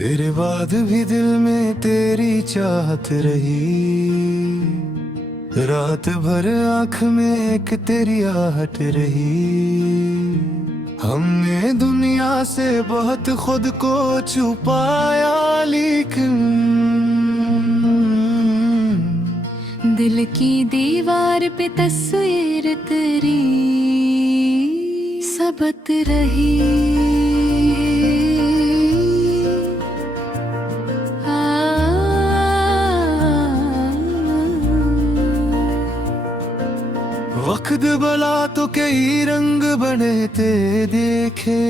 तेरे बाद भी दिल में तेरी चाहत रही, रात भर आँख में एक तेरी आहट रही। हमने दुनिया से बहुत खुद को छुपाया, लेकिन दिल की दीवार पे तस्वीर तेरी सबत रही। वक्त बला तो कई रंग बने ते देखे,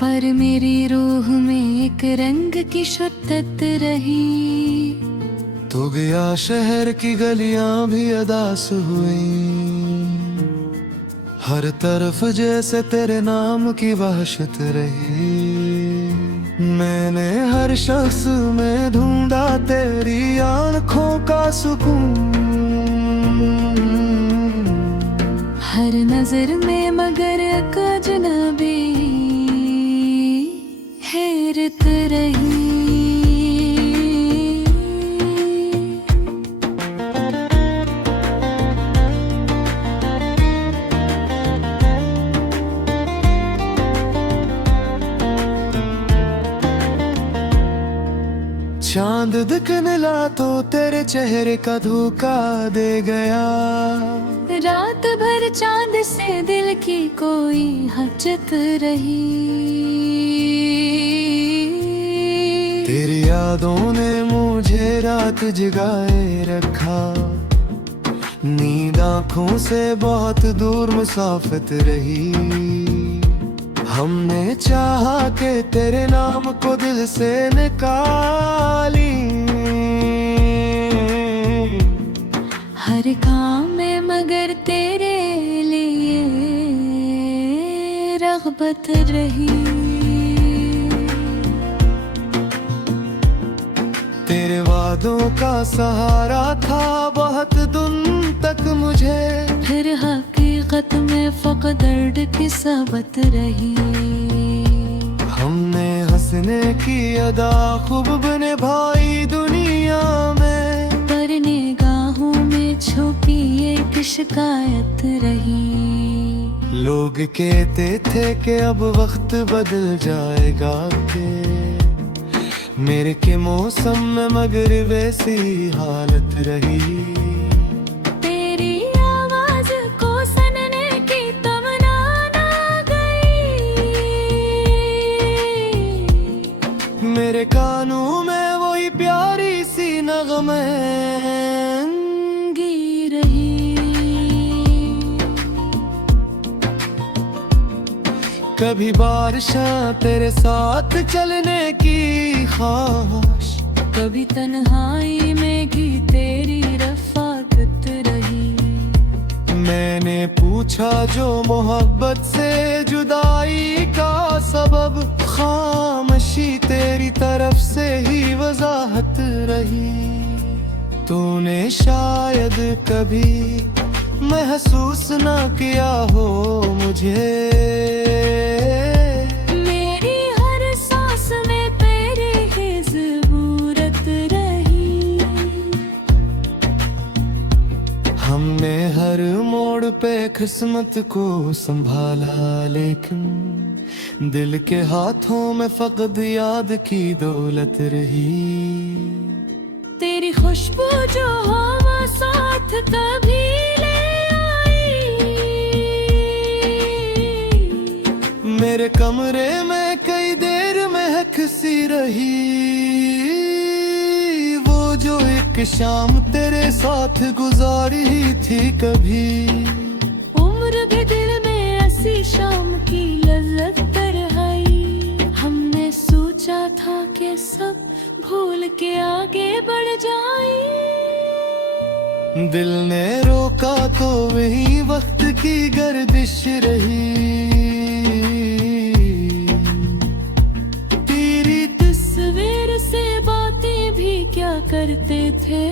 पर मेरी रूह में एक रंग की शिद्दत रही। तो गया शहर की गलियां भी अदास हुई, हर तरफ जैसे तेरे नाम की वहशत रही। मैंने हर शख्स में ढूंढा तेरी आंखों का सुकून, हर नजर में मगर एक अजनबी हैरत रही। चांद दिखने ला तो तेरे चेहरे का धोखा दे गया, रात भर चांद से दिल की कोई हजत रही। तेरी यादों ने मुझे रात जगाए रखा, नींद आँखों से बहुत दूर मुसाफिर रही। हमने चाहा के तेरे नाम को दिल से निकाली, हर काम में मगर तेरे लिए रग़बत रही। तेरे वादों का सहारा था बहुत दिन तक मुझे, फिर हकीकत में फ़क़्र दर्द की सबत रही। हमने हंसने की अदा खूब निभाई दुनिया में, पर निगाहों में छुपी एक शिकायत रही। लोग कहते थे कि अब वक्त बदल जाएगा के मेरे के मौसम में, मगर वैसी हालत रही। तेरी आवाज को सुनने की तमन्ना ना गई, मेरे कानों में वही प्यारी सी नगमे गी रही। कभी बारिशां तेरे साथ चलने की ख्वाहिश, कभी तन्हाई में भी तेरी रफ़ाकत रही। मैंने पूछा जो मोहब्बत से जुदाई का सबब, खामोशी तेरी तरफ से ही वजाहत रही। तूने शायद कभी महसूस ना किया हो मुझे, मेरी हर सांस में तेरे ही ज़रूरत रही। हमने हर मोड़ पे किस्मत को संभाला, लेकिन दिल के हाथों में फकत याद की दौलत रही। तेरी खुशबू जो हवा साथ कभी ले आई, मेरे कमरे में कई देर महक सी रही। वो जो एक शाम तेरे साथ गुजारी थी कभी, उम्र भी दिल में ऐसी शाम की लज्जत तरहाई। हमने सोचा था कि सब भूल के आगे बढ़ जाए, दिल ने रोका तो वही वक्त की गर्दिश रही। तेरी तस्वीर से बातें भी क्या करते थे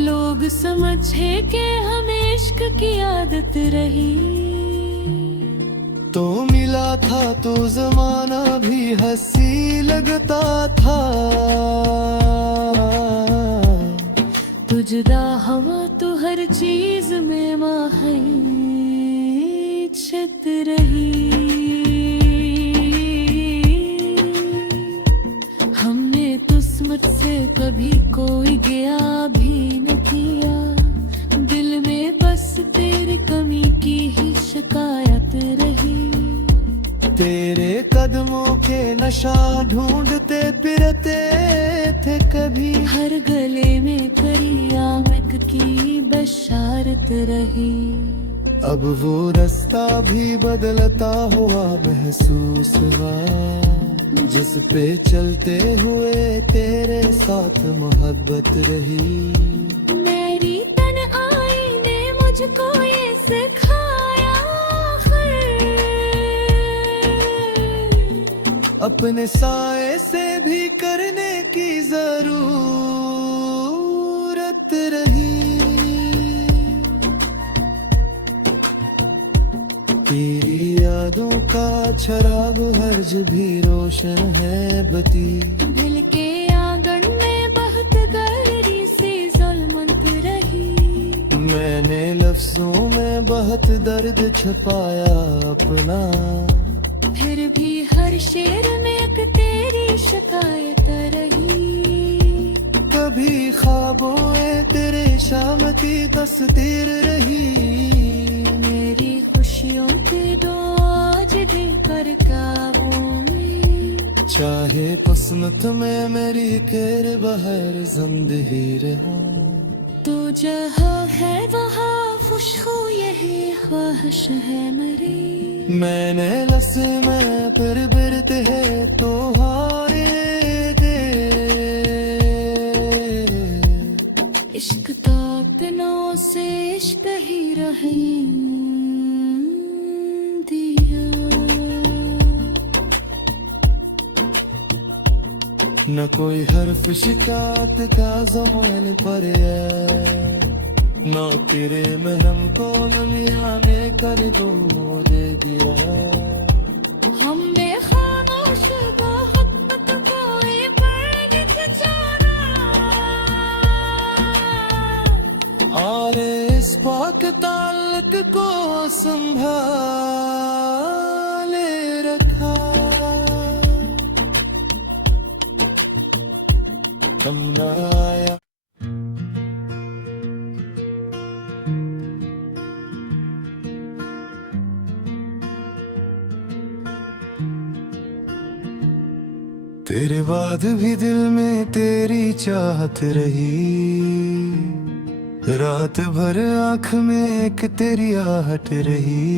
लोग, समझे कि हमें इश्क की आदत रही। तो मिला था तो जमाना भी हंसी लगता था। तू जुदा हवा तो हर चीज में माहिर छत रही। हमने किस्मत से कभी कोई गया भी न किया। दिल में बस तेरी कमी की ही शिकायत रही। तेरे कदमों के नशा ढूंढते फिरते थे कभी। हर गले में करी आमद की बशारत रही। अब वो रास्ता भी बदलता हुआ महसूस हुआ, जिस पे चलते हुए तेरे साथ मोहब्बत रही। मेरी तन्हाई ने मुझको ये सिखाया अपने साए से भी करने की जरूरत रही। तेरी यादों का चिराग हर्ज भी रोशन है बती। दिल के आंगन में बहुत गहरी सी ज़ुल्मत रही। मैंने लफ्जों में बहुत दर्द छुपाया अपना, फिर भी हर शेर में एक तेरी शिकायत रही। कभी ख्वाबों में तेरे शामती तस्वीर रही। मेरी खुशियों के दो आज देकर काबू में। चाहे किस्मत में मेरी केर बहर जिंदगी रहा। तू जहाँ है वहाँ खुशबू यही ख्वाहिश है मेरी। मैंने लस में फिर बिरते है तो हारे दे। इश्क तो दिनों से इश्क ही रही दिया। न कोई हर्फ शिकायत का ज़मान पर है, न तेरे में हमको दुनिया में कर दो दे दिया। हमने खामोश मोहब्बत कोई पर लिख जाना। और इस पाक ताल्लुक को संभाले रखा। हम न आया तेरे बाद भी दिल में तेरी चाहत रही। रात भर आँख में एक तेरी आहट रही।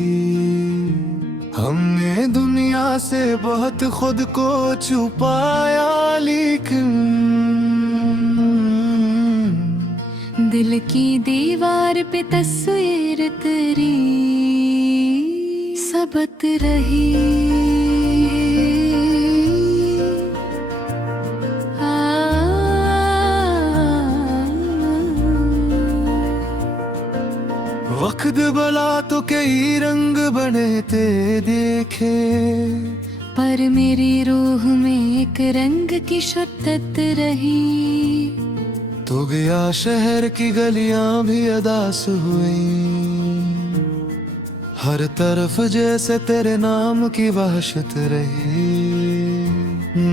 हमने दुनिया से बहुत खुद को छुपाया, लेकिन दिल की दीवार पे तस्वीर तेरी सबत रही। वक्त भला तो कई रंग बने थे देखे, पर मेरी रूह में एक रंग की शिद्दत रही। तो गया शहर की गलियां भी अदास हुई। हर तरफ जैसे तेरे नाम की वहशत रही।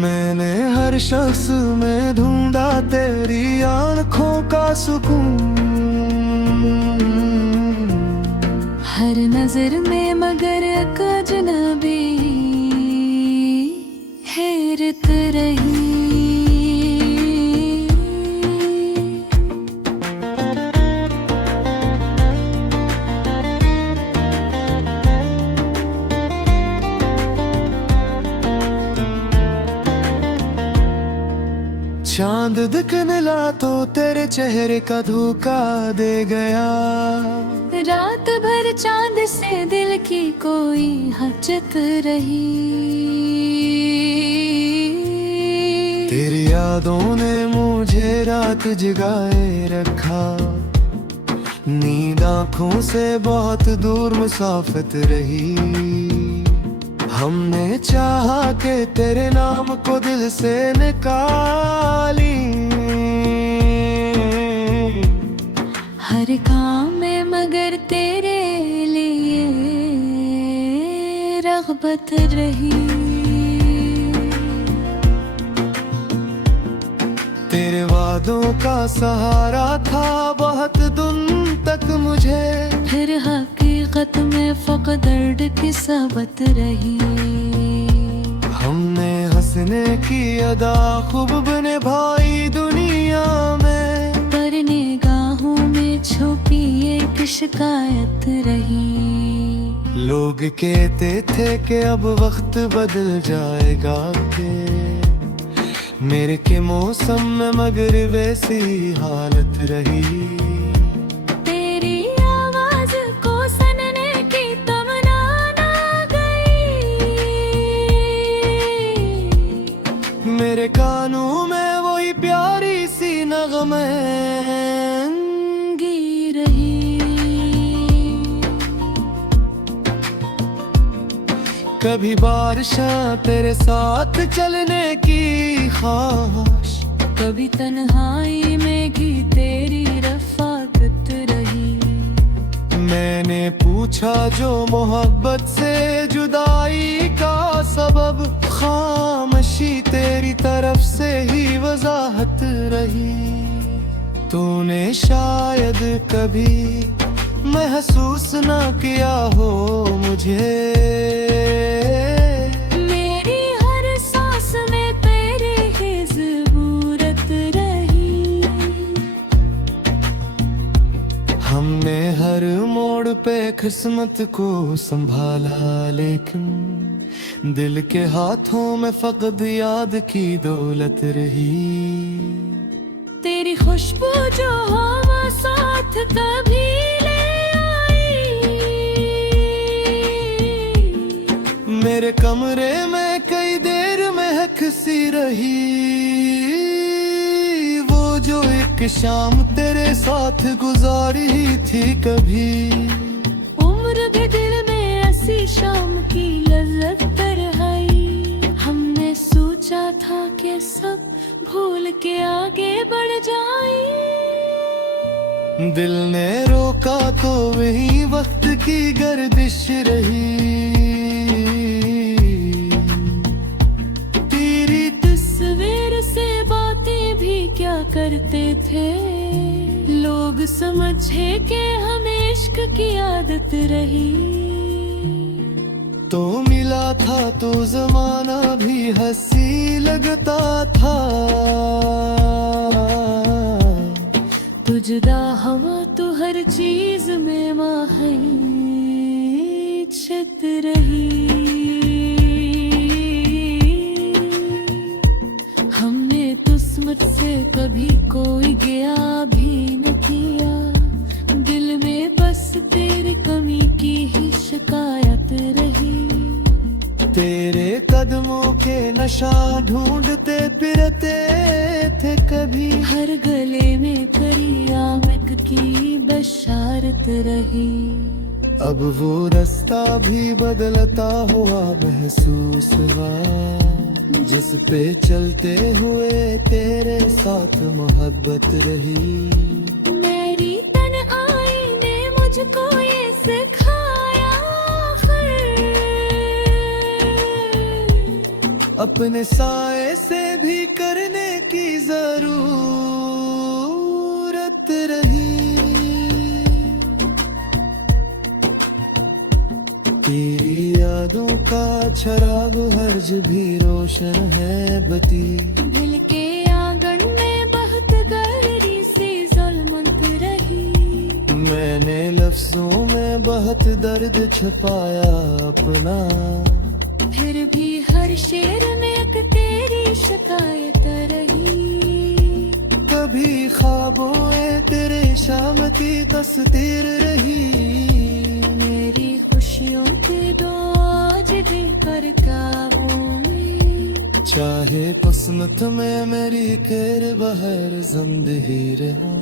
मैंने हर शख्स में ढूंढा तेरी आंखों का सुकून। हर नजर में मगर एक अजनबी हैरत रही। चांद दिखने ला तो तेरे चेहरे का धोखा दे गया। रात भर चांद से दिल की कोई हजत रही। तेरी यादों ने मुझे रात जगाए रखा। नींद आँखों से बहुत दूर मुसाफत रही। हमने चाहा के तेरे नाम को दिल से निकाली। हर काम में मगर तेरे लिए रग़बत रही। तेरे वादों का सहारा था बहुत दिन तक मुझे, फिर हकीकत में फ़क़्त दर्द की सबत रही। हमने हंसने की अदा खूब निभाई दुनिया में, पर निगाहों में छुपी एक शिकायत रही। लोग कहते थे कि अब वक्त बदल जाएगा के मेरे के मौसम में मगर वैसी हालत रही। तेरी आवाज को सुनने की तमन्ना ना गई, मेरे कानों में वही प्यारी सी नगमे रही। कभी बारिशां तेरे साथ चलने की ख्वाहिश, कभी तन्हाई में भी तेरी रफ़ाकत रही। मैंने पूछा जो मोहब्बत से जुदाई का सबब, खामोशी तेरी तरफ से ही वजाहत रही। तूने शायद कभी महसूस ना किया हो मुझे, मेरी हर सांस में तेरी ही ज़रूरत रही। हमने हर मोड़ पे किस्मत को संभाला, लेकिन दिल के हाथों में फकत याद की दौलत रही। तेरी खुशबू जो हवा साथ कभी ले आई, मेरे कमरे में कई देर महक सी रही। वो जो एक शाम तेरे साथ गुजारी थी कभी, उम्र भी दिल में ऐसी शाम की लज्जत तरहाई। हमने सोचा था कि सब भूल के आगे बढ़ जाए, दिल ने रोका तो वही वक्त की गर्दिश रही। तेरी तस्वीर से बातें भी क्या करते थे लोग, समझे कि हमें इश्क की आदत रही। तो मिला था तो जमाना भी हंसी लगता था, तू जुदा हवा तो हर चीज में माहियत रही। हमने किस्मत से कभी कोई गया भी न किया, दिल में बस तेरी कमी की ही शिकायत रही। तेरे कदमों के नशा ढूंढते फिरते थे कभी, हर गले में करियामत की बशारत रही। अब वो रास्ता भी बदलता हुआ महसूस हुआ, जिस पे चलते हुए तेरे साथ मोहब्बत रही। मेरी तन्हाई ने मुझको ये सिखाया, अपने साए से भी करने की जरूरत रही। तेरी यादों का चराग हर्ज भी रोशन है बती, दिल के आंगन में बहुत गहरी सी ज़ुल्मत रही। मैंने लफ्जों में बहुत दर्द छुपाया अपना, फिर भी हर शेर में एक तेरी शिकायत रही। कभी ख्वाबों में तेरे शाम की तस्वीर रही। मेरी खुशियों के दो आज भी कर काबू में, चाहे पसमत में मेरी केर बहर जिंदगी रहा।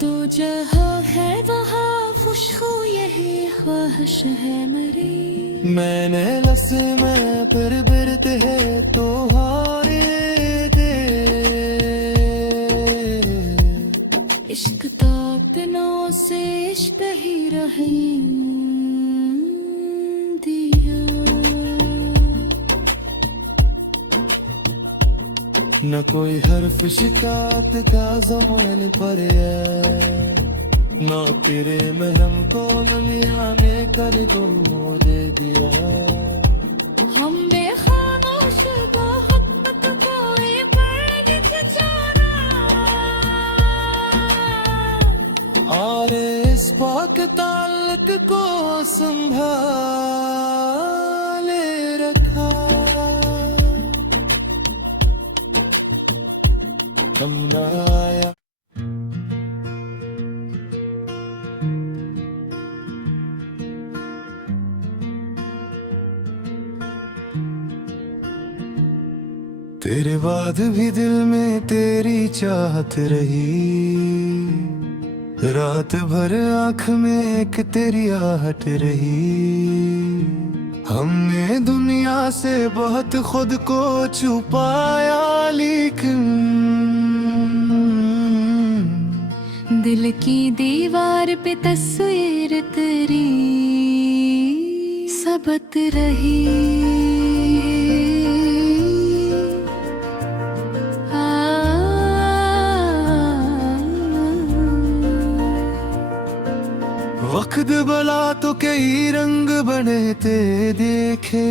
तू जहाँ है वहाँ खामोश हूँ यही ख्वाहिश है मेरी। मैंने लस में फिर बिरत है तो हारे दे। इश्क तो दिनों से इश्क ही रही दिया। न कोई हर्फ शिकायत का ज़मान पर है, ना तेरे महरम को नलिया में कर दो दे दिया। हम खामोश मोहब्बत कोई पर लिख जाना। और इस पाक ताल्लुक को संभाले रखा। हम ना आया तेरे बाद भी दिल में तेरी चाहत रही। रात भर आँख में एक तेरी आहट रही। हमने दुनिया से बहुत खुद को छुपाया, लेकिन दिल की दीवार पे तस्वीर तेरी सबत रही। वक्त बला तो कई रंग बने थे देखे,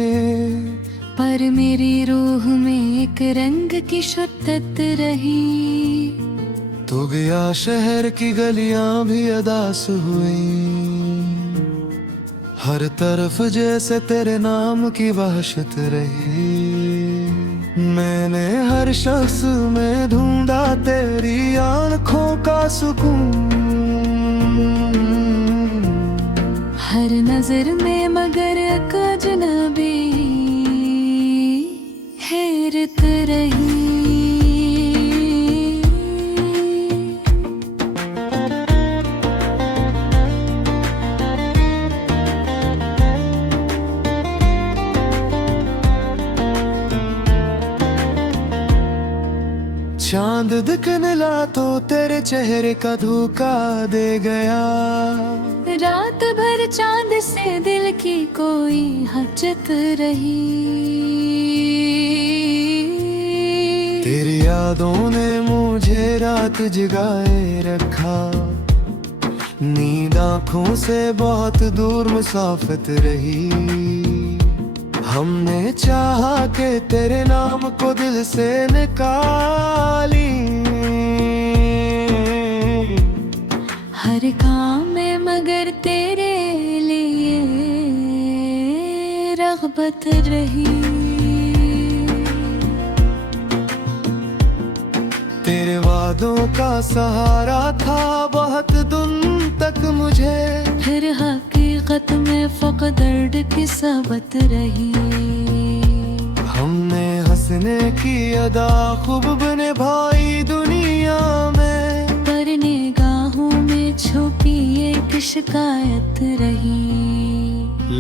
पर मेरी रूह में एक रंग की शिद्दत रही। तो गया शहर की गलियां भी अदास हुई। हर तरफ जैसे तेरे नाम की वहशत रही। मैंने हर शख्स में ढूंढा तेरी आंखों का सुकून। हर नजर में मगर एक अजनबी हैरत रही। चांद दिखने तो तेरे चेहरे का धोखा दे गया। रात भर चांद से दिल की कोई हजत रही। तेरी यादों ने मुझे रात जगाए रखा। नींद आँखों से बहुत दूर मुसाफिर रही। हमने चाहा के तेरे नाम को दिल से निकाली। हर काम में मगर तेरे लिए रग़बत रही। तेरे वादों का सहारा था बहुत दिन तक मुझे। फिर हकीकत में फ़क़्त दर्द की सबत रही। हमने हंसने की अदा खूब निभाई दुनिया में, पर निगाहों में छुपी एक शिकायत रही।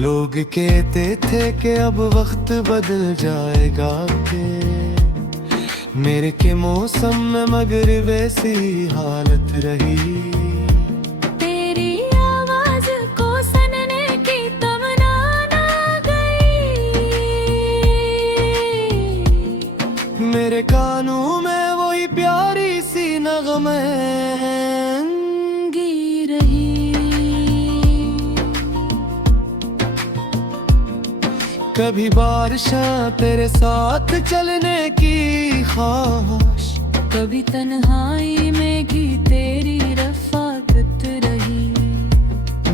लोग कहते थे कि अब वक्त बदल जाएगा के मेरे के मौसम में, मगर वैसी हालत रही। तेरी आवाज को सुनने की तमन्ना ना गई। मेरे कानों में वही प्यारी सी नगमेंगी रही। कभी बारिशां तेरे साथ चलने की ख्वाहिश, कभी तन्हाई में भी तेरी रफ़ाकत रही।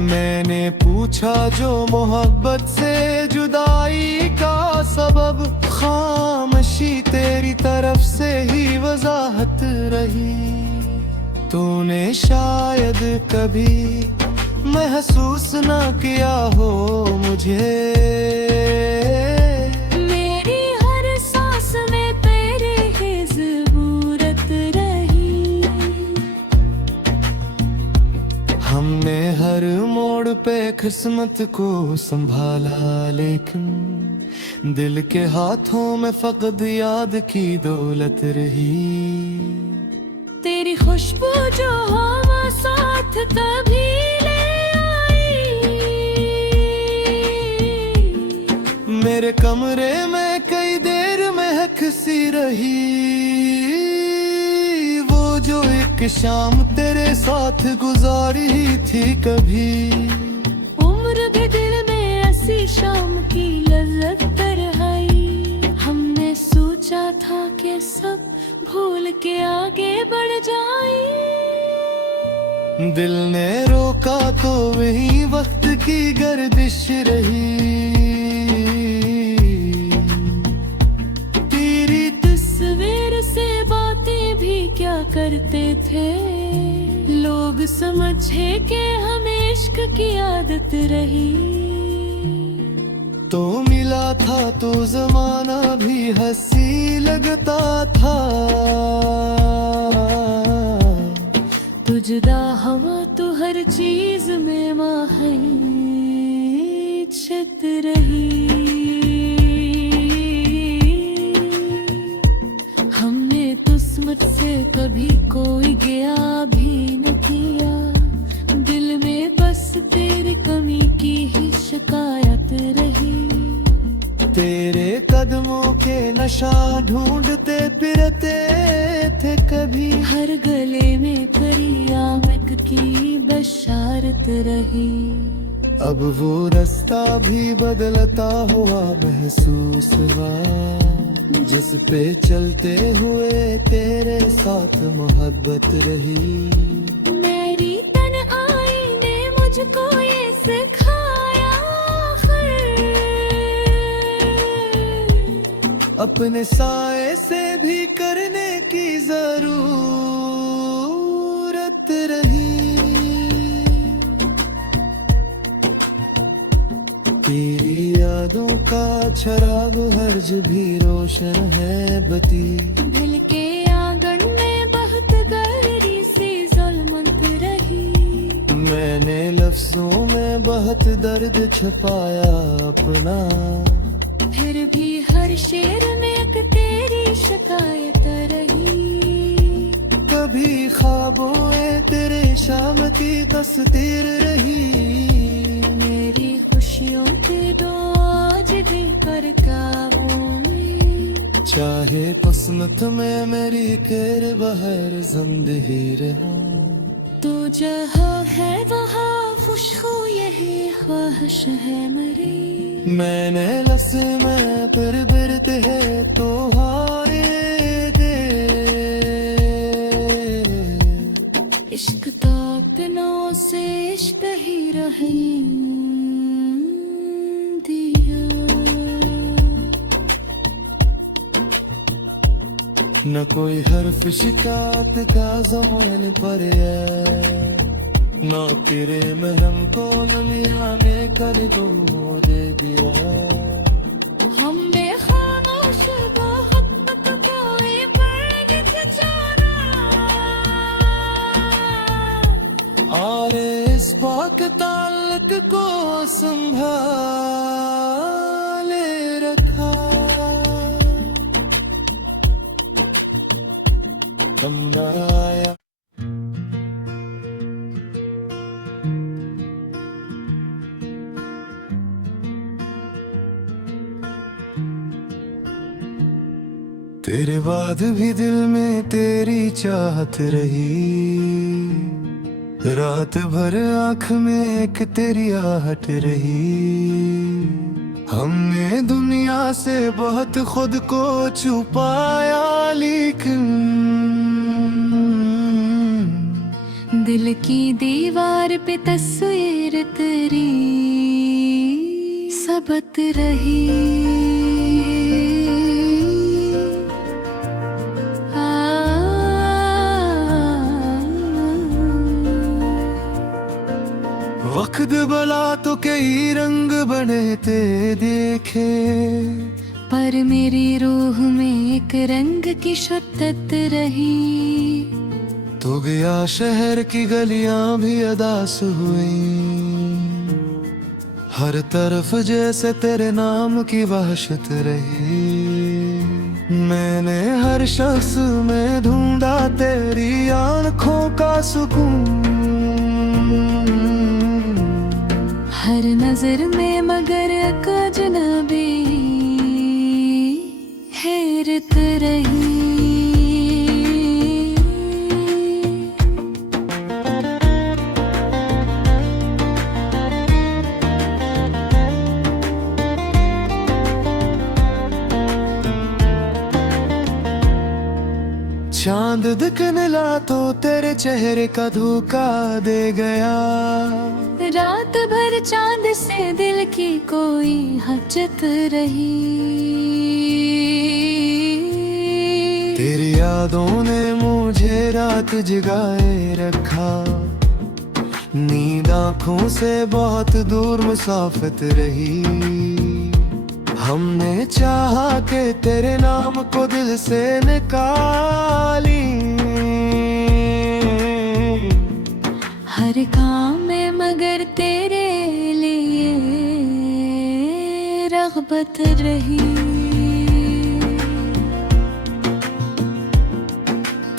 मैंने पूछा जो मोहब्बत से जुदाई का सबब, खामोशी तेरी तरफ से ही वजाहत रही। तूने शायद कभी महसूस ना किया हो मुझे। मेरी हर सांस में तेरी ही ज़बूरत रही। हम हमने हर मोड़ पे किस्मत को संभाला, लेकिन दिल के हाथों में फकत याद की दौलत रही। तेरी खुशबू जो हवा साथ कभी ले आई, मेरे कमरे में कई देर महक सी रही। वो जो एक शाम तेरे साथ गुजारी थी कभी, उम्र भी दिल में ऐसी शाम की लज्जत तरहाई। हमने सोचा था कि सब भूल के आगे बढ़ जाए, दिल ने रोका तो वही वक्त की गर्दिश रही। तेरी तस्वीर से बातें भी क्या करते थे लोग, समझे कि हमें इश्क की आदत रही। तो मिला था तो जमाना भी हंसी लगता था, तू जुदा हवा तो हर चीज में माहियत रही। हमने किस्मत से कभी कोई गया भी न किया, दिल में बस तेरी कमी की ही शिकायत रही। तेरे कदमों के नशा ढूंढते फिरते थे कभी, हर गले में करी आमक की बशारत रही। अब वो रास्ता भी बदलता हुआ महसूस हुआ, जिस पे चलते हुए तेरे साथ मोहब्बत रही। मेरी तन्हाई ने मुझको ये सिखाया अपने साए से भी करने की जरूरत रही। तेरी यादों का चराग हर्ज भी रोशन है बती, दिल के आंगन में बहुत गहरी सी ज़ुल्मत रही। मैंने लफ्जों में बहुत दर्द छुपाया अपना, फिर भी हर शेर में एक तेरी शिकायत रही। कभी ख्वाबों में तेरे शाम की तस्वीर रही। मेरी खुशियों के दो आज भी कर काबू में, चाहे किस्मत में मेरी केर बहर जिंदगी रहा। तू जहाँ है वहाँ खुशबू यही ख्वाहिश है मेरी। मैंने लस में फिर बिरते है तो हारे गए। इश्क तो दिनों से इश्क ही रही दिया। न कोई हर्फ शिकायत का ज़माने पर है, ना तेरे महरम को नलिया में कर दो दे दिया। हमने खामोश मोहब्बत कोई पर लिख जाना, आरे इस पाक ताल्लुक को संभाले रखा। तुमने आया तेरे बाद भी दिल में तेरी चाहत रही। रात भर आँख में एक तेरी आहट रही। हमने दुनिया से बहुत खुद को छुपाया, लेकिन दिल की दीवार पे तस्वीर तेरी सबत रही। वक्त बला तो कई रंग बने थे देखे, पर मेरी रूह में एक रंग की शिद्दत रही। तो गया शहर की गलियां भी अदास हुई, हर तरफ जैसे तेरे नाम की वहशत रही। मैंने हर शख्स में ढूंढा तेरी आंखों का सुकून, हर नजर में मगर एक अजनबी हैरत रही। चांद दिखने ला तो तेरे चेहरे का धोखा दे गया, रात भर चांद से दिल की कोई हजत रही। तेरी यादों ने मुझे रात जगाए रखा, नींद आँखों से बहुत दूर मुसाफिर रही। हमने चाहा कि तेरे नाम को दिल से निकाली, हर काम में मगर तेरे लिए रग़बत रही।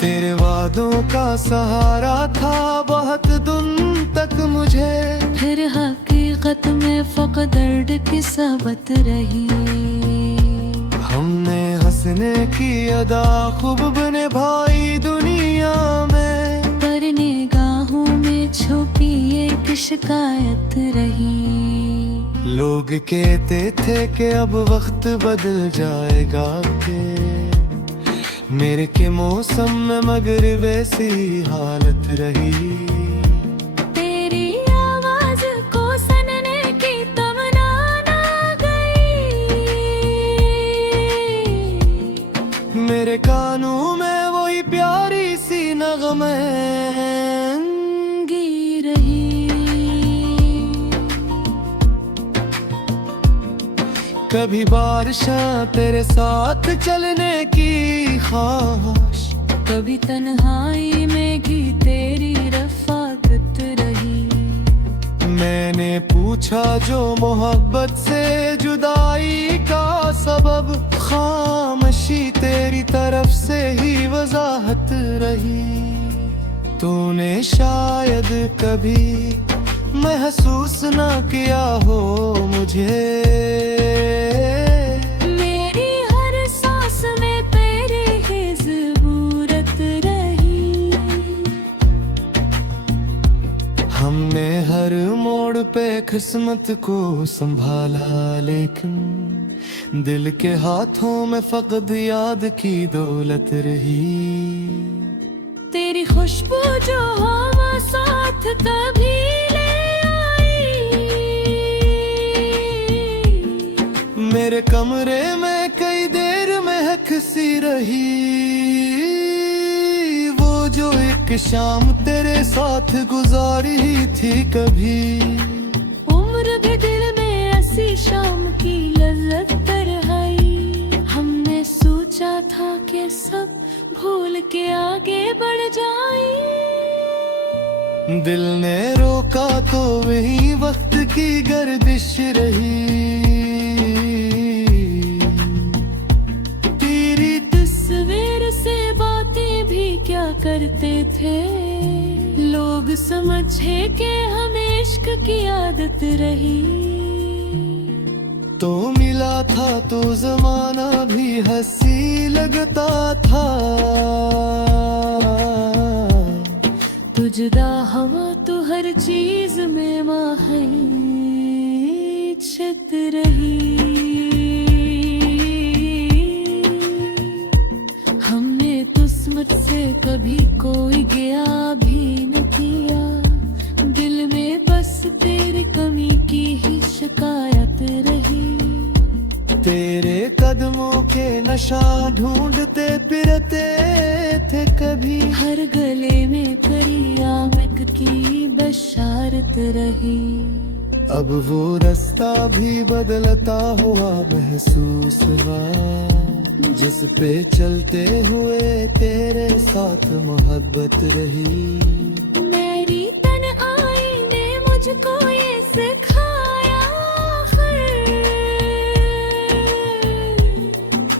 तेरे वादों का सहारा था बहुत दिन तक मुझे, फिर हकीकत में फ़क़्त दर्द की सबत रही। हमने हंसने की अदा खूब निभाई दुनिया में, पर निगाहों में छुपी एक शिकायत रही। लोग कहते थे कि अब वक्त बदल जाएगा के मेरे के मौसम में मगर वैसी हालत रही। तेरी आवाज को सुनने की तमन्ना ना गई, मेरे कानों में वही प्यारी सी नगमे रही। कभी बारिशां तेरे साथ चलने की ख्वाहिश, कभी तन्हाई में भी तेरी रफ़ाकत रही। मैंने पूछा जो मोहब्बत से जुदाई का सबब, खामोशी तेरी तरफ से ही वजाहत रही। तूने शायद कभी महसूस ना किया हो मुझे, मेरी हर सांस में तेरी ही ज़रूरत रही। हमने हर मोड़ पे किस्मत को संभाला, लेकिन दिल के हाथों में फकत याद की दौलत रही। तेरी खुशबू जो हवा साथ कभी ले आई, मेरे कमरे में कई देर महक सी रही। वो जो एक शाम तेरे साथ गुजारी थी कभी, उम्र भी दिल में ऐसी शाम की लज्जत तरहाई। हमने सोचा था कि सब भूल के आगे बढ़ जाए, दिल ने रोका तो वही वक्त की गर्दिश रही। तेरी तस्वीर से बातें भी क्या करते थे लोग, समझे कि हमें इश्क की आदत रही। तो मिला था तो जमाना भी हंसी लगता था, तू जुदा हवा तो हर चीज में माहिर छत रही। हमने किस्मत से कभी कोई गया भी न किया, दिल में बस तेरी कमी की ही शिकायत रही। तेरे कदमों के नशा ढूंढते फिरते थे कभी, हर गले में करी आमक की बशारत रही। अब वो रास्ता भी बदलता हुआ महसूस हुआ, जिस पे चलते हुए तेरे साथ मोहब्बत रही। मेरी तन्हाई ने मुझको ये सिखाया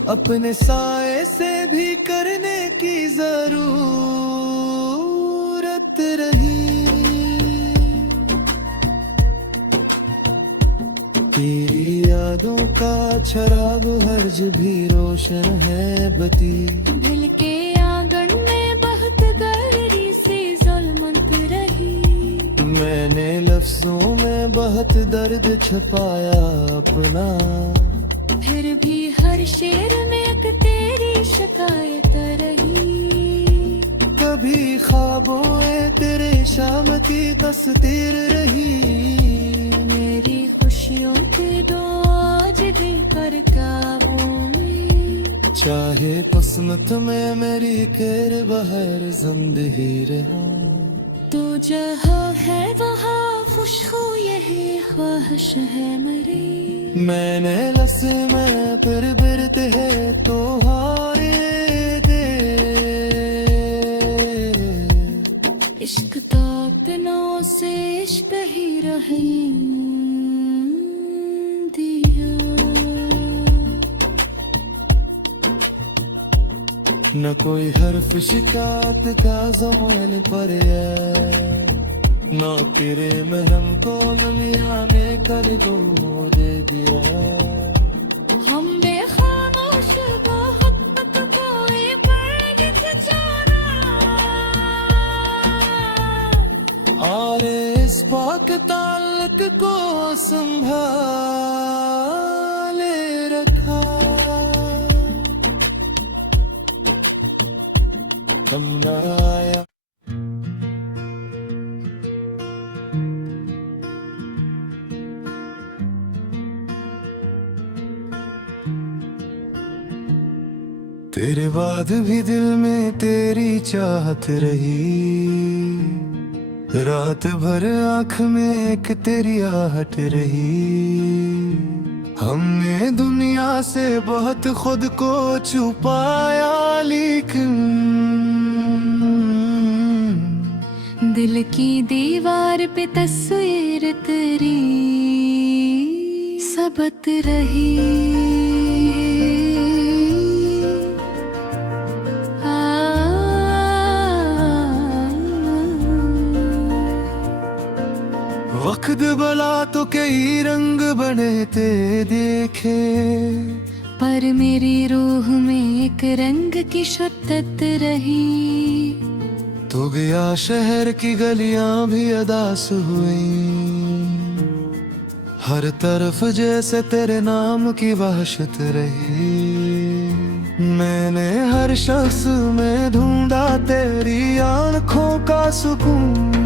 अपने साए से भी करने की जरूरत रही। तेरी यादों का चिराग हर्ज भी रोशन है बती। दिल के आंगन में बहुत गहरी सी जुल्मत रही। मैंने लफ्जों में बहुत दर्द छुपाया अपना। फिर भी हर शेर में एक तेरी शिकायत रही। कभी ख्वाबों में तेरे शाम की तस्वीर रही। मेरी खुशियों के दो आज भी कर काबू में। चाहे किस्मत में मेरी खैर बहर जिंदगी रहा। तू जहाँ है वहाँ खुशबू यही ख्वाहिश है मेरी। मैंने लस में फिर बिरते है तो हारे दे। इश्क तो दिनों से इश्क ही रही दिया। न कोई हर्फ शिकायत का ज़मान पर है। ना तेरे महरम को मिया ने कर दो दे दिया। हम बेखामोश मोहब्बत कोई पर्द जाना। आरे इस पाक ताल्लुक को संभाले रखा। हम ना आया तेरे बाद भी दिल में तेरी चाहत रही। रात भर आँख में एक तेरी आहट रही। हमने दुनिया से बहुत खुद को छुपाया लेकिन दिल की दीवार पे तस्वीर तेरी सबत रही। वक्त भला तो कई रंग बने ते देखे। पर मेरी रूह में एक रंग की शिद्दत रही। तो गया शहर की गलियां भी अदास हुई। हर तरफ जैसे तेरे नाम की वहशत रही। मैंने हर शख्स में ढूंढा तेरी आंखों का सुकून।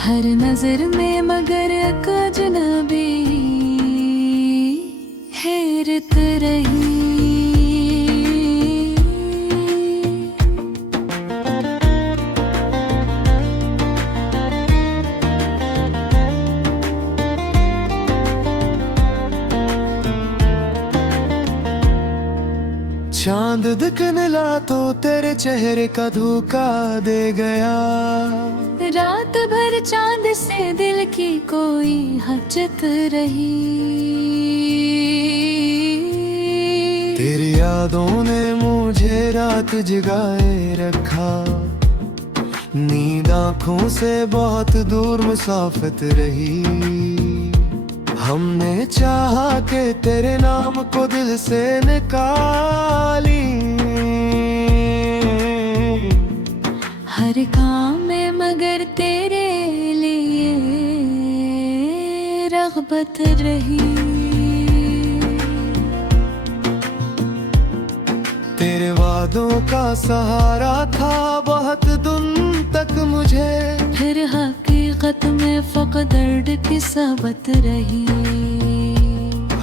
हर नजर में मगर एक अजनबी हैरत रही। चांद दिखने ला तो तेरे चेहरे का धोखा दे गया। रात भर चांद से दिल की कोई हजत रही। तेरी यादों ने मुझे रात जगाए रखा। नींद आँखों से बहुत दूर मुसाफत रही। हमने चाहा के तेरे नाम को दिल से निकाली। हर काम में मगर तेरे लिए रग़बत रही। तेरे वादों का सहारा था बहुत दिन तक मुझे। फिर हकीकत में फ़क़्त दर्द की सबत रही।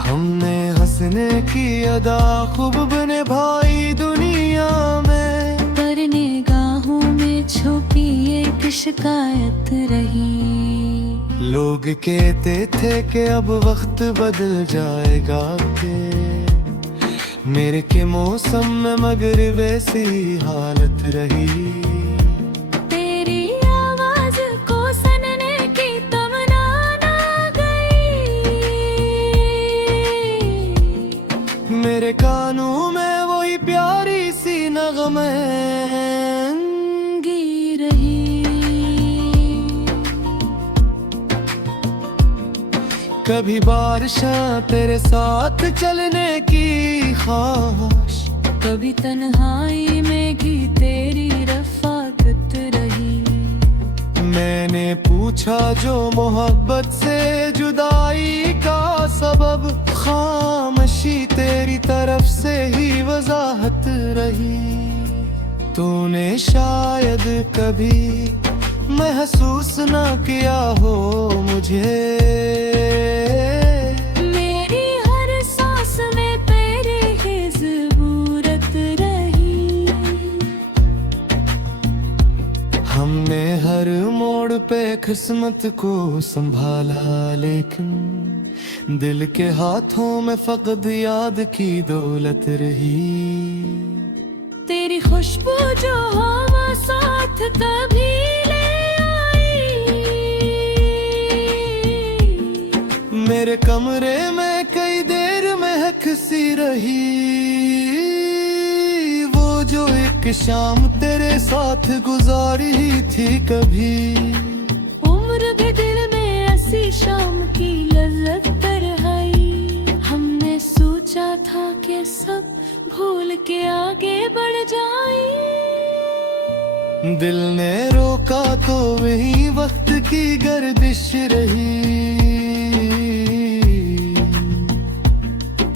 हमने हंसने की अदा खूब निभाई दुनिया में। पर निगाहों में छुपी एक शिकायत रही। लोग कहते थे कि अब वक्त बदल जाएगा के मेरे के मौसम में मगर वैसी हालत रही। तेरी आवाज को सुनने की तमन्ना ना गई। मेरे कानों में वही प्यारी सी नगमे रही। कभी बारिशां तेरे साथ चलने की ख्वाहिश, कभी तन्हाई में भी तेरी रफ़ाकत रही। मैंने पूछा जो मोहब्बत से जुदाई का सबब, खामोशी तेरी तरफ से ही वजाहत रही। तूने शायद कभी महसूस ना किया हो मुझे, मेरी हर सांस में तेरे ही ज़रूरत रही। हमने हर मोड़ पे किस्मत को संभाला, लेकिन दिल के हाथों में फकत याद की दौलत रही। तेरी खुशबू जो हवा साथ कभी ले आई, मेरे कमरे में कई देर महक सी रही। वो जो एक शाम तेरे साथ गुजारी थी कभी, उम्र भी दिल में ऐसी शाम की लज्जत तरहाई। हमने सोचा था कि सब भूल के आगे बढ़ जाए, दिल ने रोका तो वही वक्त की गर्दिश रही।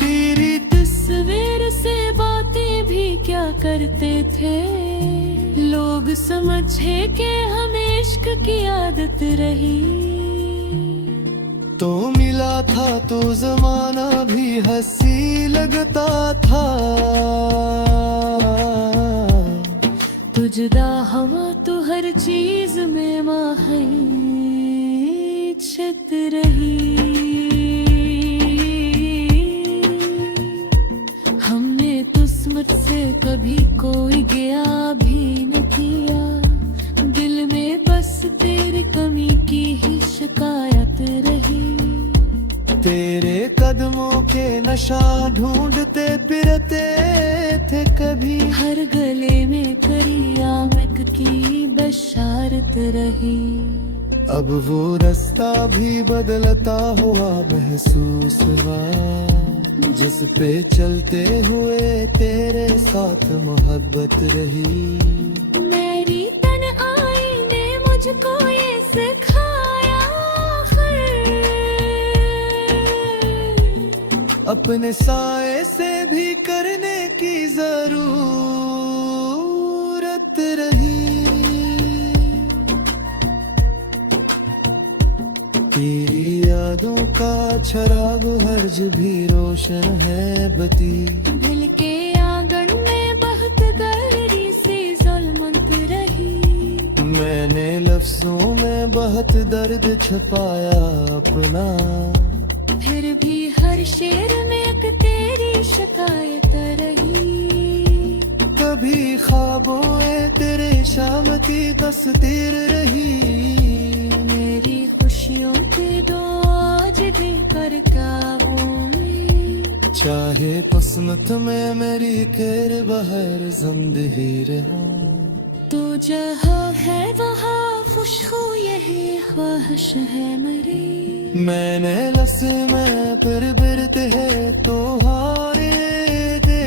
तेरी तस्वीर से बातें भी क्या करते थे लोग, समझे कि हमें इश्क की आदत रही। तो मिला था तो जमाना भी हंसी लगता था, तू जुदा हवा तो हर चीज में माहियत रही। हमने किस्मत से कभी कोई गया भी न किया, दिल में बस तेरी कमी की ही शिकायत रही। तेरे कदमों के नशा ढूंढते फिरते थे कभी, हर गले में करी आमक की बशारत रही। अब वो रास्ता भी बदलता हुआ महसूस हुआ, जिस पे चलते हुए तेरे साथ मोहब्बत रही। मेरी तन्हाई ने मुझको ये सिखाया अपने साए से भी करने की जरूरत रही। तेरी यादों का चिराग हर्ज भी रोशन है बती, दिल के आंगन में बहुत गहरी सी ज़ुल्मत रही। मैंने लफ्जों में बहुत दर्द छुपाया अपना, फिर भी हर शेर में एक तेरी शिकायत रही। कभी ख्वाबों में तेरे शामती तस्वीर रही। मेरी खुशियों की डोज भी कर काबू में, चाहे किस्मत में मेरी खैर बहर जिंदगी रहा। तू जहाँ है वहाँ खुशबू यही ख्वाहिश है मेरी। मैंने लस में फिर बिरते है तो हारे दे,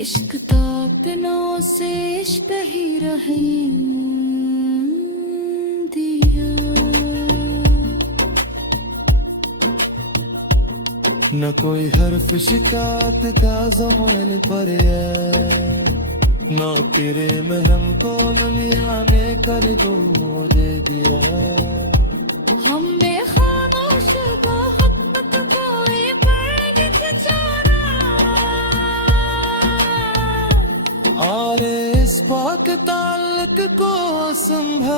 इश्क तो दिनों से इश्क ही रही दिया। न कोई हर्फ शिकायत का ज़मान पर है, न तेरे में हमको दुनिया में कर गुम दे दिया। हमने खामोश मोहब्बत को ये पढ़ और इस बात के ताल्लुक को संभाले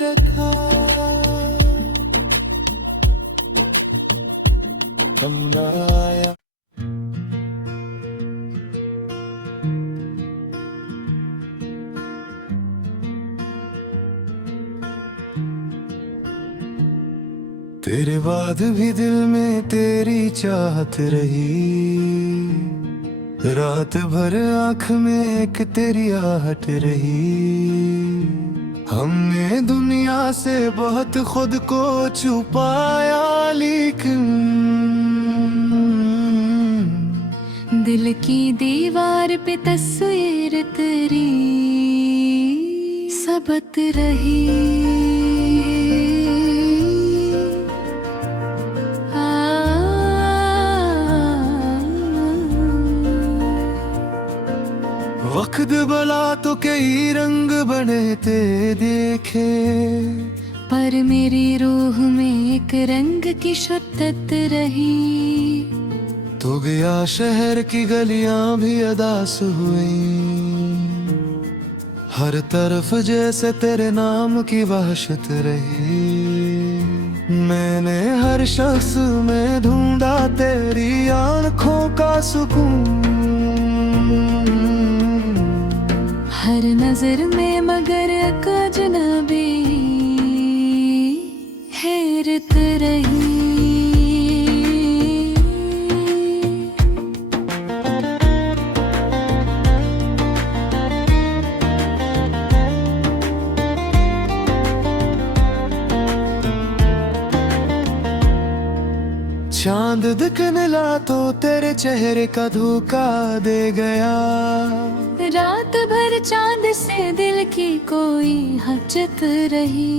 रखा। आया तेरे बाद भी दिल में तेरी चाहत रही, रात भर आँख में एक तेरी आहट रही। हमने दुनिया से बहुत खुद को छुपाया, लेकिन दिल की दीवार पे तस्वीर तेरी सबत रही। वक्त बला तो कई रंग बने ते देखे, पर मेरी रूह में एक रंग की शिद्दत रही। तो गया शहर की गलियां भी अदास हुई, हर तरफ जैसे तेरे नाम की वहशत रही। मैंने हर शख्स में ढूंढा तेरी आंखों का सुकून, हर नजर में मगर एक अजनबी हैरत रही। चांद दिखने ला तो तेरे चेहरे का धोखा दे गया, रात भर चांद से दिल की कोई हजत रही।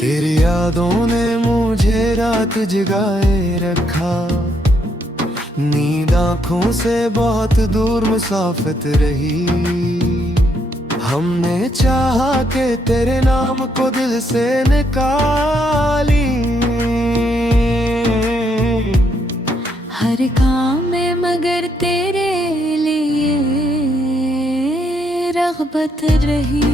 तेरी यादों ने मुझे रात जगाए रखा, नींद आँखों से बहुत दूर मुसाफिर रही। हमने चाहा के तेरे नाम को दिल से निकाली, हर काम में मगर तेरे लिए रग़बत रही।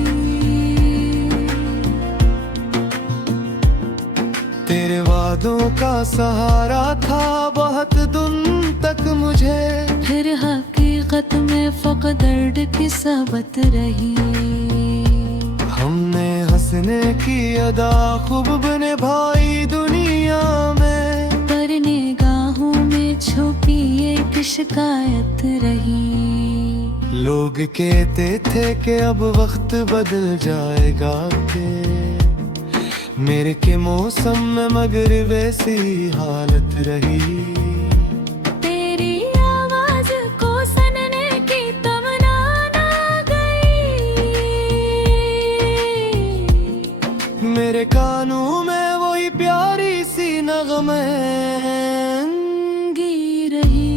तेरे वादों का सहारा था बहुत दिन तक मुझे, फिर हकीकत में फ़क़्त दर्द की सबत रही। हमने हंसने की अदा खूब निभाई दुनिया में, पर निगाहों में छुपी एक शिकायत रही। लोग कहते थे कि अब वक्त बदल जाएगा के मेरे के मौसम में, मगर वैसी हालत रही। तेरी आवाज को सुनने की तमन्ना ना गई, मेरे कानों में वही प्यारी सी नगमेंगी रही।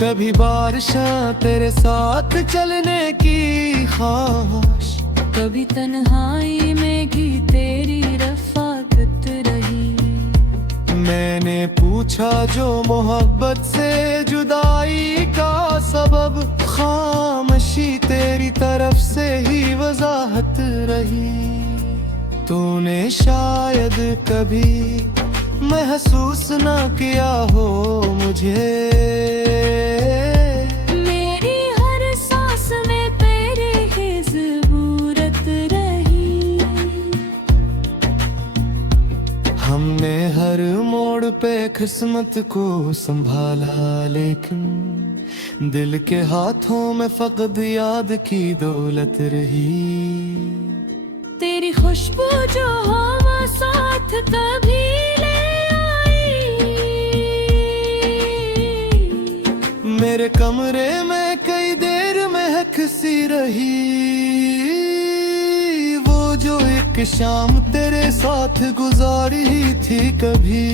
कभी बारिशां तेरे साथ चलने की ख्वाहिश, कभी तन्हाई में भी तेरी रफ़ाकत रही। मैंने पूछा जो मोहब्बत से जुदाई का सबब, खामोशी तेरी तरफ से ही वजाहत रही। तूने शायद कभी महसूस ना किया हो मुझे, मेरी हर सांस में तेरी ही ज़बूरत रही। हमने हर मोड़ पे किस्मत को संभाला, लेकिन दिल के हाथों में फकत याद की दौलत रही। तेरी खुशबू जो हवा साथ कभी ले आई, मेरे कमरे में कई देर महक सी रही। वो जो एक शाम तेरे साथ गुजारी थी कभी,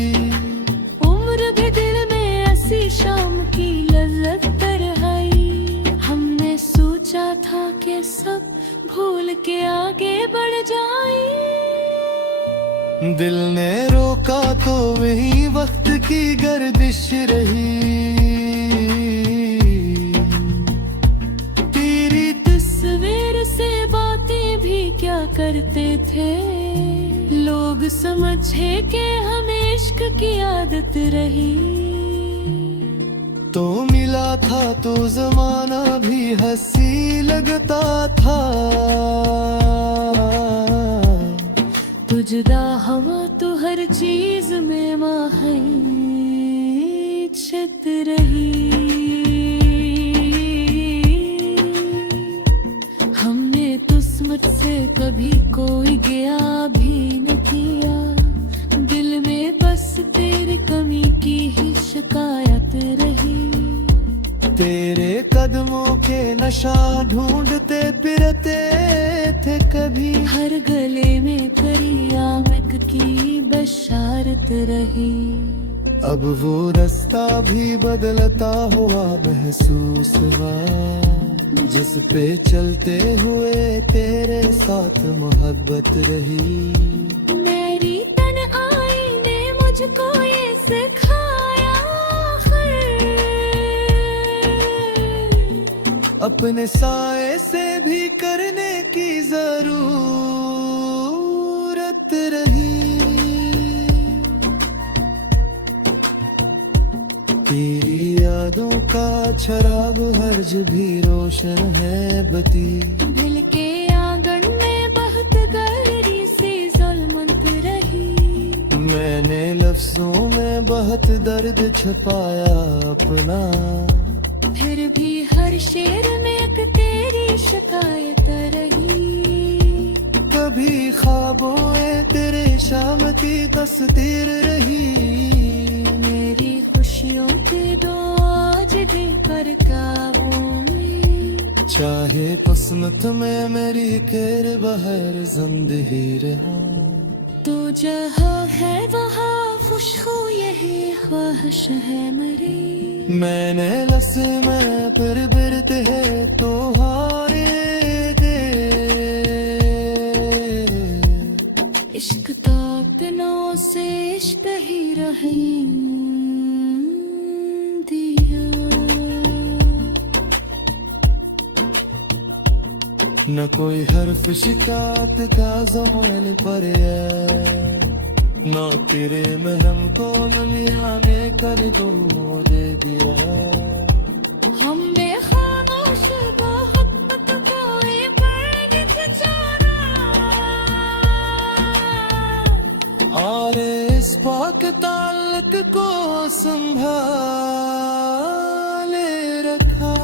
उम्र भी दिल में ऐसी शाम की लज्जत तरहाई। हमने सोचा था कि सब भूल के आगे बढ़ जाए, दिल ने रोका तो वही वक्त की गर्दिश रही। तेरी तस्वीर से बातें भी क्या करते थे लोग, समझे कि हमें इश्क की आदत रही। तो मिला था तो जमाना भी हंसी लगता था, तू जुदा हवा तो हर चीज में माहियत रही। हमने किस्मत से कभी कोई गया भी न किया, दिल में बस तेरी कमी की ही शिकायत रही। तेरे कदमों के नशा ढूंढते फिरते थे कभी, हर गले में करियामत की बशारत रही। अब वो रास्ता भी बदलता हुआ महसूस हुआ, जिस पे चलते हुए तेरे साथ मोहब्बत रही। मेरी तन्हाई ने मुझको ये सिखाया अपने साए से भी करने की जरूरत रही। तेरी यादों का चराग हर्ज भी रोशन है बती, दिल के आंगन में बहुत गहरी सी ज़ुल्मत रही। मैंने लफ्जों में बहुत दर्द छुपाया अपना, फिर भी हर शेर में एक तेरी शिकायत रही। कभी ख्वाबों में तेरे शाम की तस्वीर रही। मेरी खुशियों के दो आज देकर काबू में, चाहे किस्मत में मेरी केर बहर जिंदगी रहा। तू जहाँ है वहाँ खुशबू यही ख्वाहिश है मेरी। मैंने लस में फिर बिरते है तो हारे दे, इश्क तो दिनों से इश्क ही रही दिया। न कोई हर्फ शिकायत का ज़माने पर है, ना तेरे महरम को नलिया में कर दो दे दिया। हमने खामोश मोहब्बत को ये पर्द जाना, और इस पाक ताल्लुक को संभाले रखा।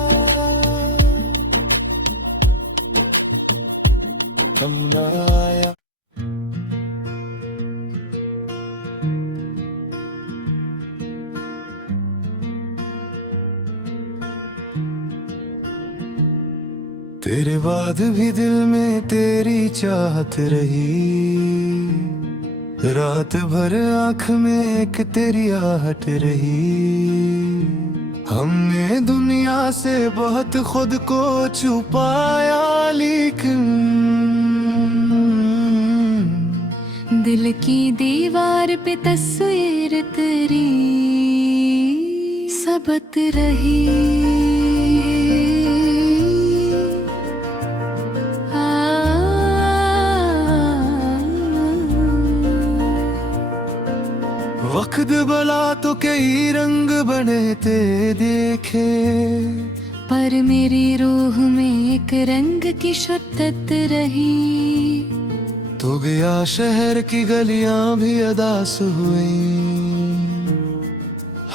हम न आया तेरे बाद भी दिल में तेरी चाहत रही, रात भर आँख में एक तेरी आहट रही। हमने दुनिया से बहुत खुद को छुपाया, लेकिन दिल की दीवार पे तस्वीर तेरी सबत रही। वक्त बला तो कई रंग बने थे देखे, पर मेरी रूह में एक रंग की शिद्दत रही। तो गया शहर की गलियां भी अदास हुई,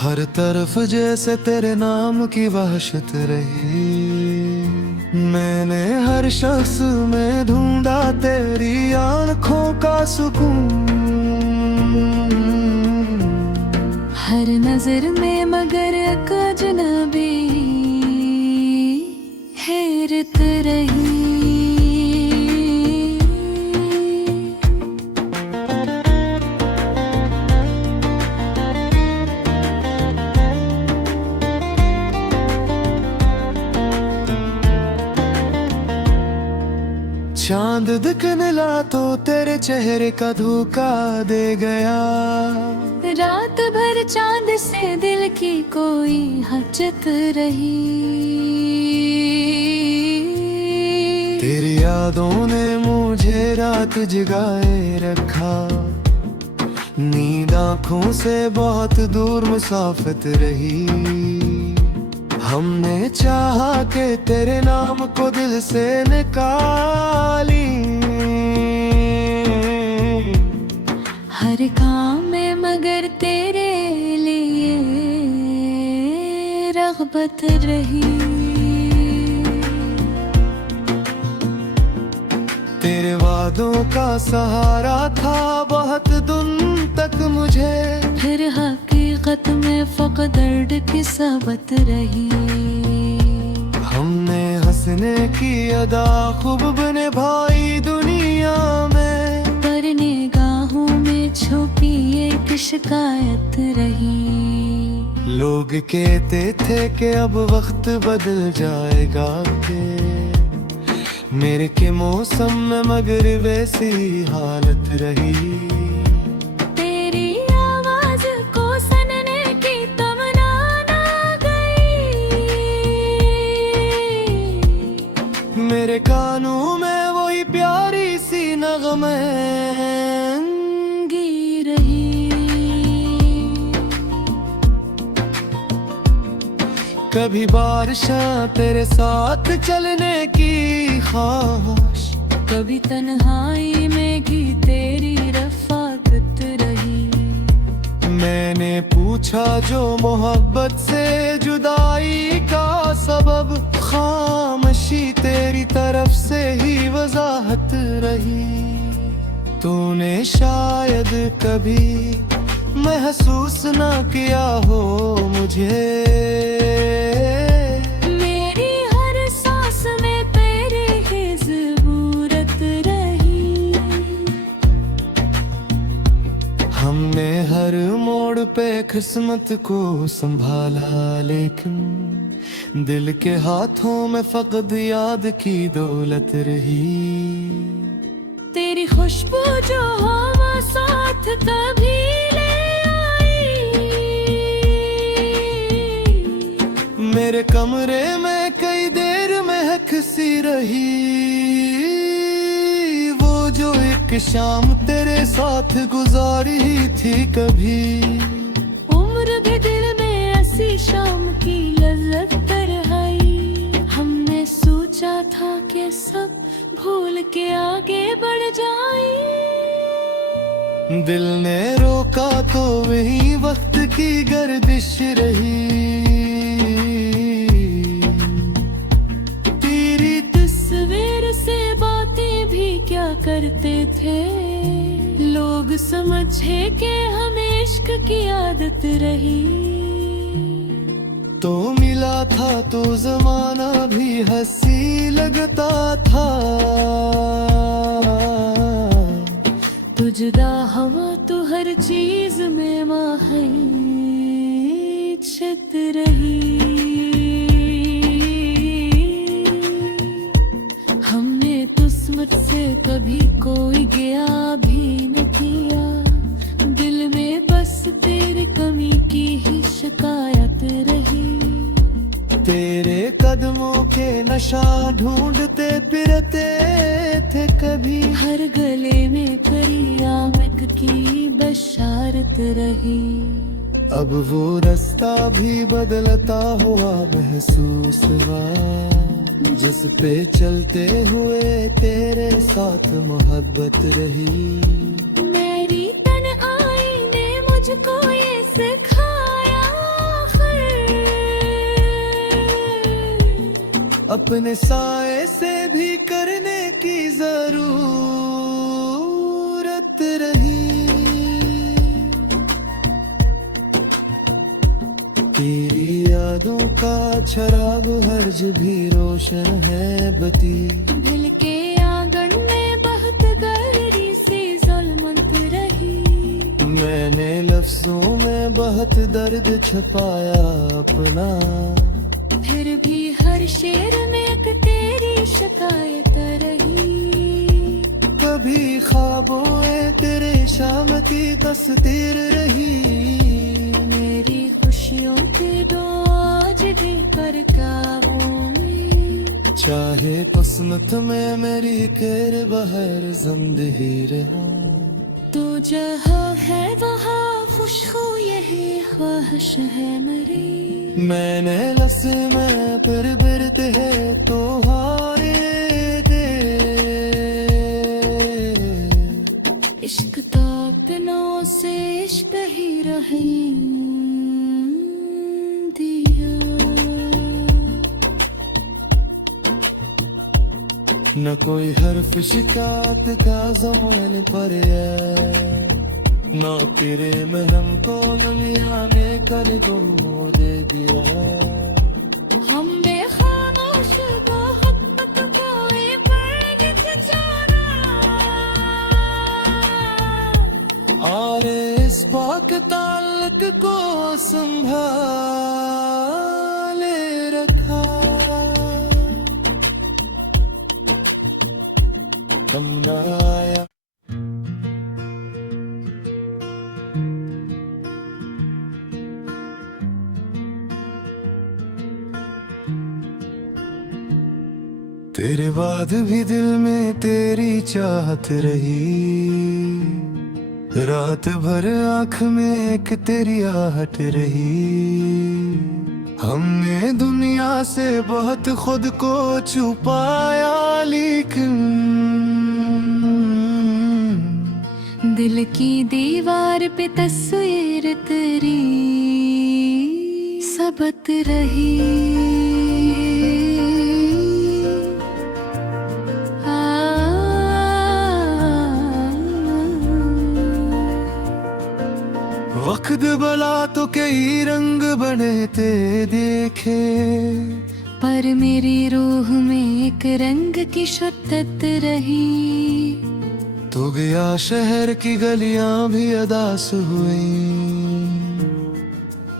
हर तरफ जैसे तेरे नाम की वहशत रही। मैंने हर शख्स में ढूंढा तेरी आंखों का सुकून, हर नजर में मगर एक अजनबी हैरत रही। चांद दिखने तो तेरे चेहरे का धोखा दे गया। रात भर चांद से दिल की कोई हजत रही। तेरी यादों ने मुझे रात जगाए रखा। नींद आँखों से बहुत दूर मुसाफिर रही। हमने चाहा कि तेरे नाम को दिल से निकाली। हर काम में मगर तेरे लिए रग़बत रही। तेरे वादों का सहारा था बहुत दिन तक मुझे। फिर हकीकत में फ़क़्त दर्द की सबत रही। हमने हंसने की अदा खूब निभाई दुनिया में, पर निगाहों में छुपी एक शिकायत रही। लोग कहते थे कि अब वक्त बदल जाएगा के मेरे के मौसम में मगर वैसी हालत रही। तेरी आवाज को सुनने की तमन्ना ना गई। मेरे कानों में वही प्यारी सी नगमे रही। कभी बारिशां तेरे साथ चलने की ख्वाहिश, कभी तन्हाई में भी तेरी रफ़ाकत रही। मैंने पूछा जो मोहब्बत से जुदाई का सबब, खामोशी तेरी तरफ से ही वजाहत रही। तूने शायद कभी महसूस ना किया हो मुझे। मेरी हर सांस में तेरे ही ज़रूरत रही। हमने हर मोड़ पे किस्मत को संभाला, लेकिन दिल के हाथों में फकत याद की दौलत रही। तेरी खुशबू जो हवा साथ कभी ले आई। मेरे कमरे में कई देर महक सी रही। वो जो एक शाम तेरे साथ गुजारी थी कभी। उम्र भी दिल में ऐसी शाम की लज़्ज़त तरहाई। हमने सोचा था कि सब भूल के आगे बढ़ जाए। दिल ने रोका तो वही वक्त की गर्दिश रही। तेरी तस्वीर से बातें भी क्या करते थे लोग, समझे कि हमें इश्क की आदत रही। तो मिला था तो जमाना भी हंसी लगता था। तू जुदा हवा तो हर चीज में माहियत रही। हमने किस्मत से कभी कोई गया भी न किया। दिल में बस तेरी कमी की ही शिकायत रही। तेरे कदमों के नशा ढूंढते फिरते थे कभी। हर गले में करी आमक की बशारत रही। अब वो रास्ता भी बदलता हुआ महसूस हुआ, जिस पे चलते हुए तेरे साथ मोहब्बत रही। मेरी तन्हाई ने मुझको ये सिखाया अपने साए से भी करने की जरूरत रही। तेरी यादों का चराग हर्ज भी रोशन है बती। दिल के आंगन में बहुत गहरी सी ज़ुल्मत रही। मैंने लफ्जों में बहुत दर्द छुपाया अपना, फिर भी हर शेर में एक तेरी शिकायत रही। कभी ख्वाबों में तेरे शाम की तस्वीर रही। मेरी खुशियों की डोज पर काबू में, चाहे किस्मत में मेरी केर बहर जिंदगी रहा। तो जहाँ है वहाँ खुशबू यही ख्वाहिश है मेरी। मैंने लस में फिर बिरते है तो हारे दे। इश्क तो दिनों से इश्क ही रही दिया। न कोई हर्फ शिकायत का ज़माने पर है, ना तेरे महरम को नलिया में कर दो दे दिया। हमने खामोश मोहब्बत को ये पढ़ जाना। आरे इस पाक ताल्लुक को संभाले रखा। हम न आया तेरे बाद भी दिल में तेरी चाहत रही। रात भर आँख में एक तेरी आहट रही। हमने दुनिया से बहुत खुद को छुपाया, लेकिन दिल की दीवार पे तस्वीर तेरी सबत रही। वक्त बला तो कई रंग बने ते देखे, पर मेरी रूह में एक रंग की शिद्दत रही। तो गया शहर की गलियां भी अदास हुई।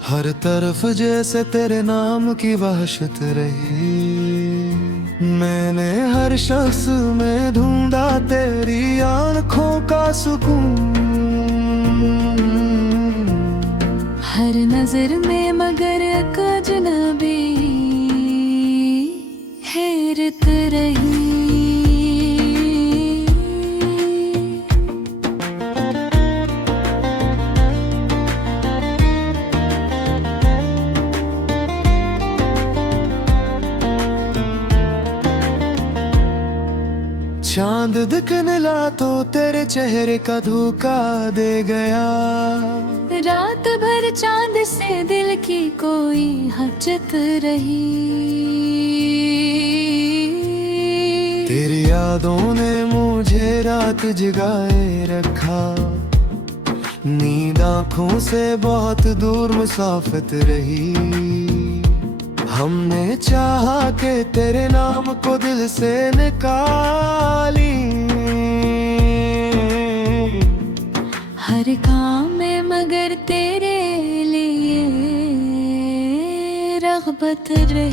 हर तरफ जैसे तेरे नाम की वहशत रही। मैंने हर शख्स में ढूंढा तेरी आंखों का सुकून। हर नजर में मगर एक अजनबी हैरत रही। चांद दिखने ला तो तेरे चेहरे का धोखा दे गया। रात भर चांद से दिल की कोई हजत रही। तेरी यादों ने मुझे रात जगाए रखा। नींद आँखों से बहुत दूर मुसाफिर रही। हमने चाहा के तेरे नाम को दिल से निकाली। हर काम में मगर तेरे लिए रग़बत रही।